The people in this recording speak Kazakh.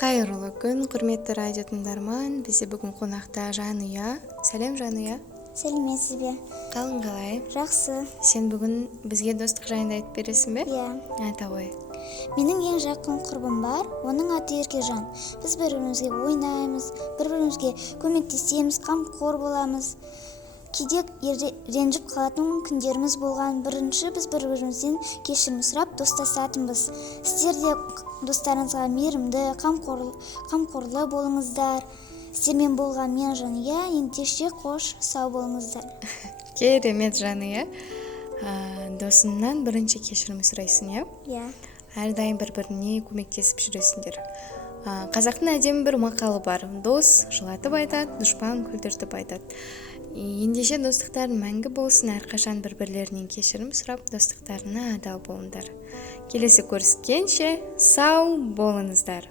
Кайрылуу күн, құрметті радио тыңдарман. Бізде бүгін қонақта Жанұя. Сәлем, Жанұя. Сәлеметсіз бе? Қалың қалай? Жақсы. Сен бүгін бізге достық жайында айтып бересің бе? Иә. Айта ғой. Менің ең жақын құрбым бар, оның аты Еркежан. Біз бір-бірімізге ойнаймыз, бір-бірімізге көмектесеміз, қамқор боламыз. Кейде ренжіп қалатын күндеріміз болған. Бірінші біз бір-бірімізден кешірім сұрап достасатынбыз. Сіздер де достарыңызға мейірімді, қамқорлы болыңыздар. Сіздермен болған мен Жанұя, ендеше қош сау болыңыздар. Керемет, Жанұя. Досыңнан бірінші кешірім сұрайсың, иә? Иә. Әрдайым бір-біріне көмектесіп жүресіңдер. Қазақтың әдемі бір мақалы бар. Дос жылатып айтады, дұшпан күлдіртіп айтады. Ендеше достықтарың мәңгі болсын, әрқашан бір-бірлерінен кешірім сұрап, достықтарына адал болыңдар. Келесі көріскенше сау болыңыздар.